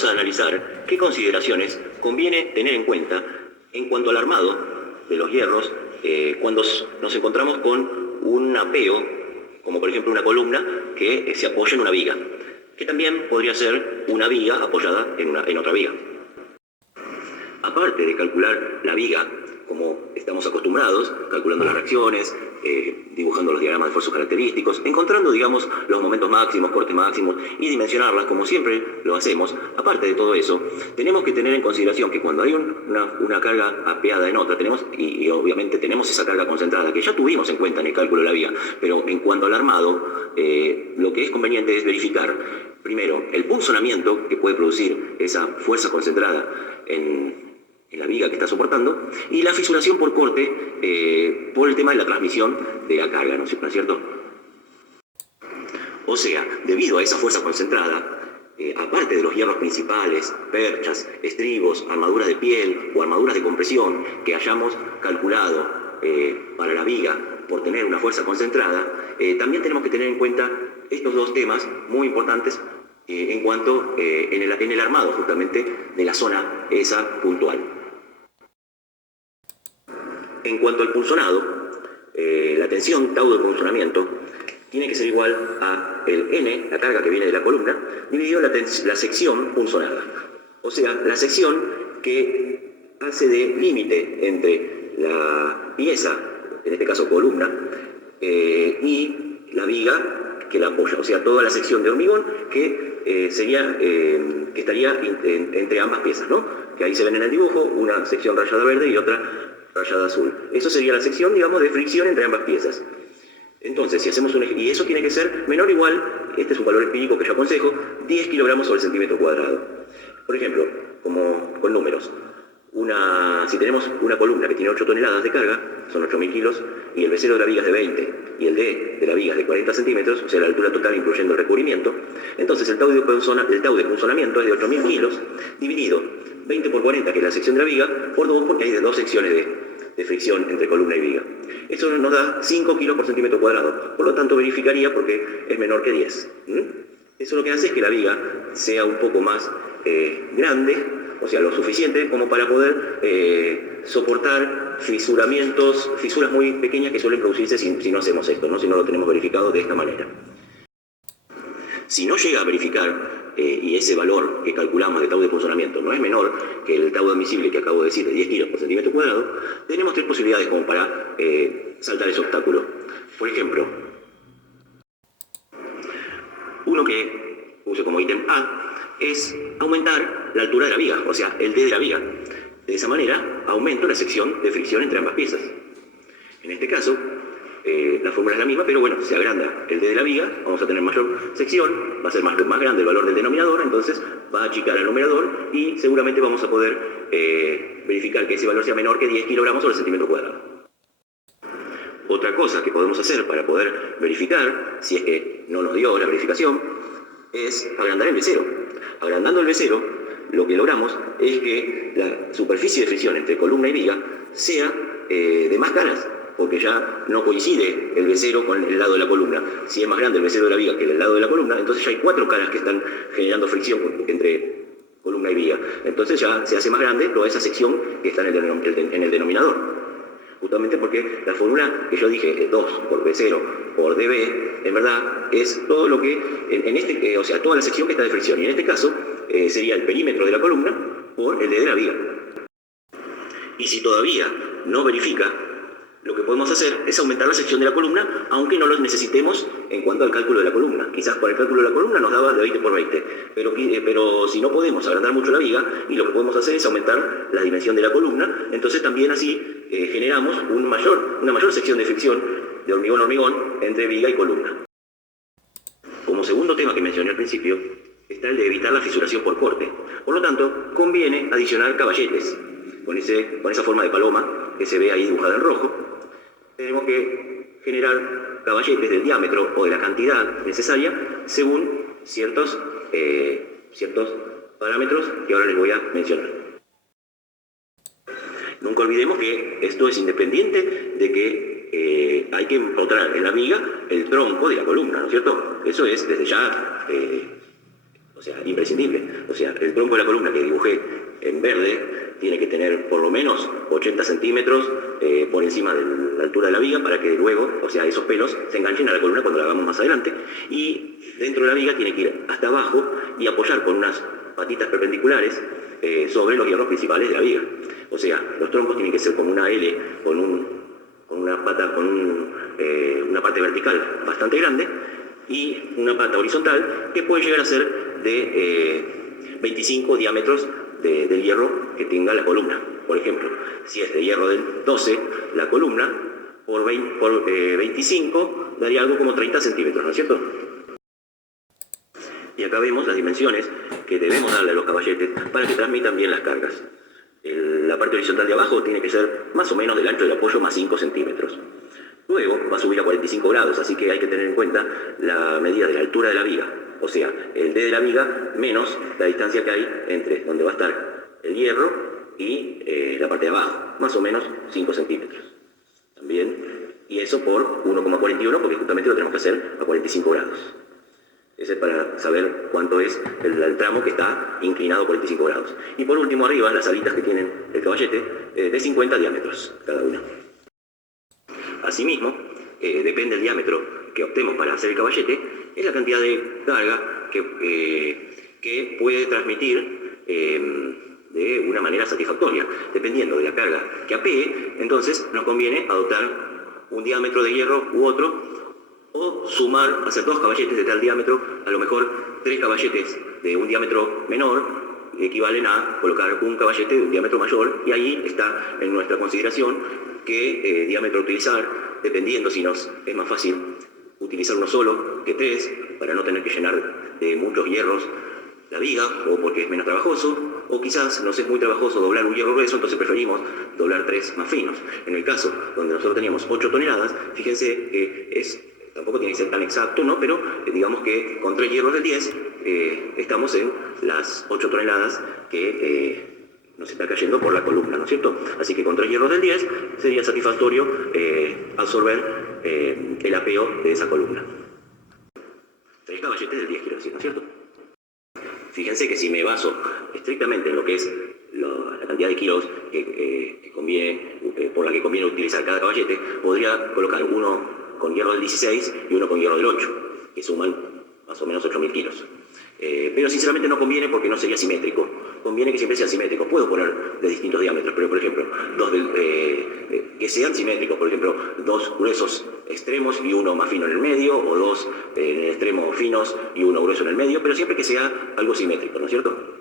vamos a analizar qué consideraciones conviene tener en cuenta en cuanto al armado de los hierros cuando nos encontramos con un apeo, como por ejemplo una columna que se apoya en una viga, que también podría ser una viga apoyada en otra viga. Aparte de calcular la viga, como estamos acostumbrados, calculando las reacciones, dibujando los diagramas de esfuerzos característicos, encontrando, digamos, los momentos máximos, cortes máximos y dimensionarlas como siempre lo hacemos. Aparte de todo eso, tenemos que tener en consideración que cuando hay una carga apeada en otra, tenemos, y obviamente tenemos esa carga concentrada que ya tuvimos en cuenta en el cálculo de la viga, pero en cuanto al armado, lo que es conveniente es verificar, primero, el punzonamiento que puede producir esa fuerza concentrada en la viga que está soportando, y la fisuración por corte por el tema de la transmisión de la carga, ¿no es cierto? O sea, debido a esa fuerza concentrada, aparte de los hierros principales, perchas, estribos, armaduras de piel o armaduras de compresión que hayamos calculado para la viga por tener una fuerza concentrada, también tenemos que tener en cuenta estos dos temas muy importantes en cuanto en el armado justamente de la zona esa puntual. En cuanto al punzonado, la tensión tau de punzonamiento tiene que ser igual a el N, la carga que viene de la columna, dividido la sección punzonada. O sea, la sección que hace de límite entre la pieza, en este caso columna, y la viga que la apoya. O sea, toda la sección de hormigón que estaría entre ambas piezas, ¿no? Que ahí se ven en el dibujo, una sección rayada verde y otra rayada azul. Eso sería la sección, digamos, de fricción entre ambas piezas. Entonces, si hacemos y eso tiene que ser menor o igual, este es un valor empírico que yo aconsejo, 10 kilogramos sobre centímetro cuadrado. Por ejemplo, como con números, si tenemos una columna que tiene 8 toneladas de carga, son 8.000 kilos, y el becero de la viga es de 20, y el D de la viga es de 40 centímetros, o sea, la altura total incluyendo el recubrimiento, entonces el tau de punzonamiento es de 8.000 kilos, dividido 20 por 40, que es la sección de la viga, por 2, porque hay de dos secciones de fricción entre columna y viga. Eso nos da 5 kilos por centímetro cuadrado, por lo tanto verificaría porque es menor que 10. Eso lo que hace es que la viga sea un poco más grande, o sea, lo suficiente como para poder soportar fisuras muy pequeñas que suelen producirse si no hacemos esto, ¿no? Si no lo tenemos verificado de esta manera. Si no llega a verificar y ese valor que calculamos de tau de punzonamiento no es menor que el tau admisible que acabo de decir de 10 kilos por centímetro cuadrado, tenemos tres posibilidades como para saltar ese obstáculo. Por ejemplo, uno que puse como ítem A es aumentar la altura de la viga, o sea, el D de la viga. De esa manera aumento la sección de fricción entre ambas piezas. En este caso, la fórmula es la misma, pero bueno, se agranda el D de la viga, vamos a tener mayor sección, va a ser más grande el valor del denominador, entonces va a achicar el numerador y seguramente vamos a poder verificar que ese valor sea menor que 10 kilogramos sobre centímetro cuadrado. Otra cosa que podemos hacer para poder verificar, si es que no nos dio la verificación, es agrandar el becero. Agrandando el becero, lo que logramos es que la superficie de fricción entre columna y viga sea de más caras, porque ya no coincide el becero con el lado de la columna. Si es más grande el becero de la viga que el lado de la columna, entonces ya hay 4 caras que están generando fricción entre columna y viga. Entonces ya se hace más grande toda esa sección que está en el denominador. Justamente porque la fórmula que yo dije, 2 por B0 por dB, en verdad es todo lo que, o sea, toda la sección que está de fricción. Y en este caso sería el perímetro de la columna por el D de la viga. Y si todavía no verifica, lo que podemos hacer es aumentar la sección de la columna, aunque no lo necesitemos en cuanto al cálculo de la columna. Quizás para el cálculo de la columna nos daba de 20 por 20, pero si no podemos agrandar mucho la viga, y lo que podemos hacer es aumentar la dimensión de la columna, entonces también así generamos una mayor sección de fricción de hormigón-hormigón entre viga y columna. Como segundo tema que mencioné al principio, está el de evitar la fisuración por corte. Por lo tanto, conviene adicionar caballetes. Con esa forma de paloma que se ve ahí dibujada en rojo, tenemos que generar caballetes del diámetro o de la cantidad necesaria según ciertos parámetros que ahora les voy a mencionar. Nunca olvidemos que esto es independiente de que hay que encontrar en la viga el tronco de la columna, ¿no es cierto? Eso es desde ya, O sea, imprescindible. O sea, el tronco de la columna que dibujé en verde tiene que tener por lo menos 80 centímetros por encima de la altura de la viga para que luego, o sea, esos pelos se enganchen a la columna cuando la hagamos más adelante. Y dentro de la viga tiene que ir hasta abajo y apoyar con unas patitas perpendiculares sobre los hierros principales de la viga. O sea, los troncos tienen que ser con una L, con una pata, una parte vertical bastante grande y una pata horizontal que puede llegar a ser de 25 diámetros del hierro que tenga la columna. Por ejemplo, si es de hierro del 12, la columna por 25 daría algo como 30 centímetros, ¿no es cierto? Y acá vemos las dimensiones que debemos darle a los caballetes para que transmitan bien las cargas. La parte horizontal de abajo tiene que ser más o menos del ancho del apoyo más 5 centímetros. Luego va a subir a 45 grados, así que hay que tener en cuenta la medida de la altura de la viga. O sea, el D de la viga menos la distancia que hay entre donde va a estar el hierro y la parte de abajo, más o menos 5 centímetros. También, y eso por 1,41 porque justamente lo tenemos que hacer a 45 grados. Ese es para saber cuánto es el tramo que está inclinado 45 grados. Y por último, arriba, las alitas que tienen el caballete de 50 diámetros cada una. Asimismo, depende del diámetro que optemos para hacer el caballete, es la cantidad de carga que puede transmitir de una manera satisfactoria. Dependiendo de la carga que apee, entonces nos conviene adoptar un diámetro de hierro u otro, o sumar, hacer 2 caballetes de tal diámetro, a lo mejor 3 caballetes de un diámetro menor equivalen a colocar un caballete de un diámetro mayor, y ahí está en nuestra consideración qué diámetro utilizar, dependiendo si nos es más fácil utilizar uno solo que 3, para no tener que llenar de muchos hierros la viga, o porque es menos trabajoso, o quizás nos es muy trabajoso doblar un hierro grueso, entonces preferimos doblar 3 más finos. En el caso donde nosotros teníamos 8 toneladas, fíjense que tampoco tiene que ser tan exacto, ¿no? Pero digamos que con 3 hierros del 10 estamos en las 8 toneladas que nos está cayendo por la columna, ¿no es cierto? Así que con 3 hierros del 10 sería satisfactorio absorber el apeo de esa columna. 3 caballetes del 10 quiero decir, ¿no es cierto? Fíjense que si me baso estrictamente en lo que es la cantidad de kilos por la que conviene utilizar cada caballete, podría colocar uno con hierro del 16 y uno con hierro del 8, que suman más o menos 8.000 kilos. Pero sinceramente no conviene porque no sería simétrico. Conviene que siempre sea simétrico. Puedo poner de distintos diámetros, pero por ejemplo, que sean simétricos, por ejemplo, 2 gruesos extremos y uno más fino en el medio, o 2 en el extremo finos y uno grueso en el medio, pero siempre que sea algo simétrico, ¿no es cierto?